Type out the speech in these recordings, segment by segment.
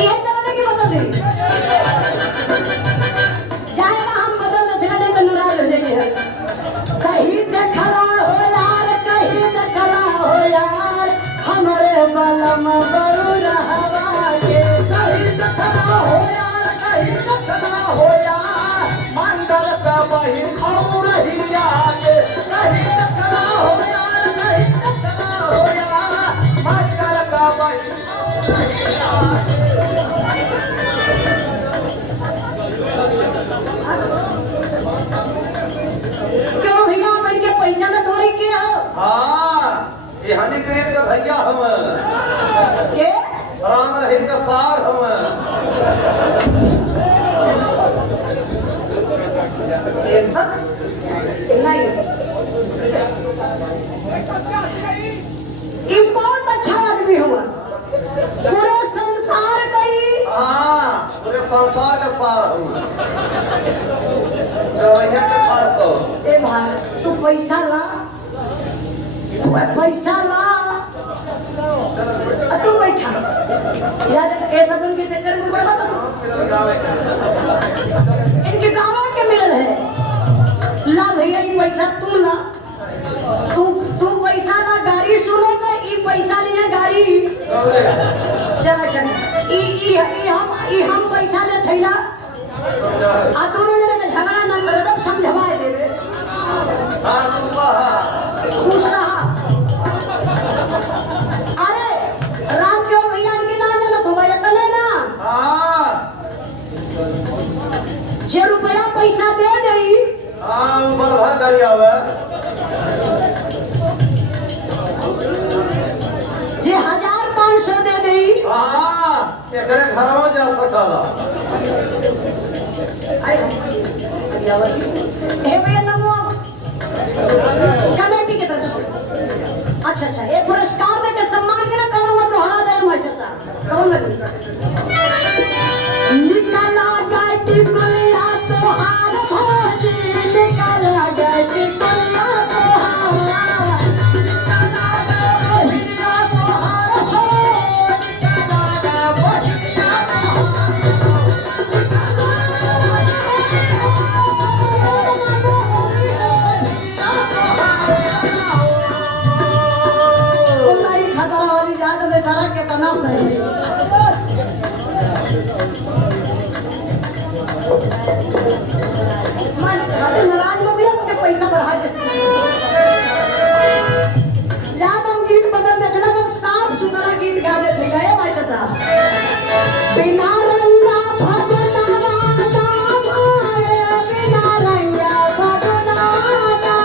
ये जमाने की बदल रही जाए ना हम बदल न थे नहीं तो नाराज हो जाएंगे कहीं देखला हो यार कहीं देखला हो यार हमारे बलम बरू रहवा के कहीं देखला हो यार कहीं देखला हो यार मंगल का बही खौ रही आगे कहीं देखला हो यार कहीं देखला हो यार मंगल का बही खौ रही आगे क्यों भैया बन के पैसा में थोड़ी के हो हाँ ये हनी प्रीत का भैया हम के राम रहीम का सार हम नहीं ये बहुत अच्छा आदमी हुआ पूरे संसार का ही हाँ पूरे संसार का सार हम भैया के पास तो ए भाई तू पैसा ला तू बैठा याद ए सब के चक्कर में पड़ मत इनके गाँव के मिलल है ला भैया ये पैसा तू ला तू पैसा ला गाड़ी सुने का ई पैसा लिया गाड़ी चल ई हम पैसा ले थैला आ दोनों जने झगड़ा ना करे तब समझवाए देवे हाँ गुस्सा अरे राम क्यों भैया इनके ना जाना तो भैया तने ना हाँ जे रुपया पैसा दे दई हाँ ऊपर भर दरिया हुआ जे 1500 दे दई हाँ एकरे घर में जा सकला हे भैया नमो कमेटी की तरफ से अच्छा ये पुरस्कार दे के सम्मान के ना करूंगा तो हरा दे मास्टर साहब कौन लगे निकाला गाटी कोला तो हार भाजी निकाला गाटी कोला तो हार निकाला बहिया तो हार हो निकाला बहिया सारा के तना सही मैं नाराज हो गया तो पैसा बढ़ा दे जब हम गीत बदल देला तब साफ सुथरा गीत गा देते गए मास्टर साहब बिना रंगा भगना वादा मारे बिना रंगा भगना वादा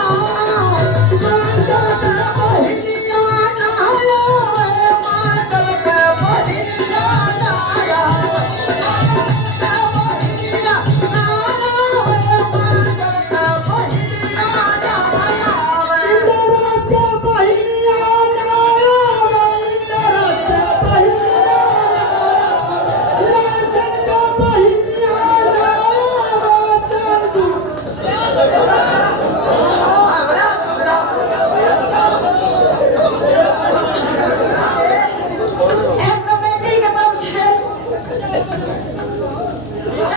हाँ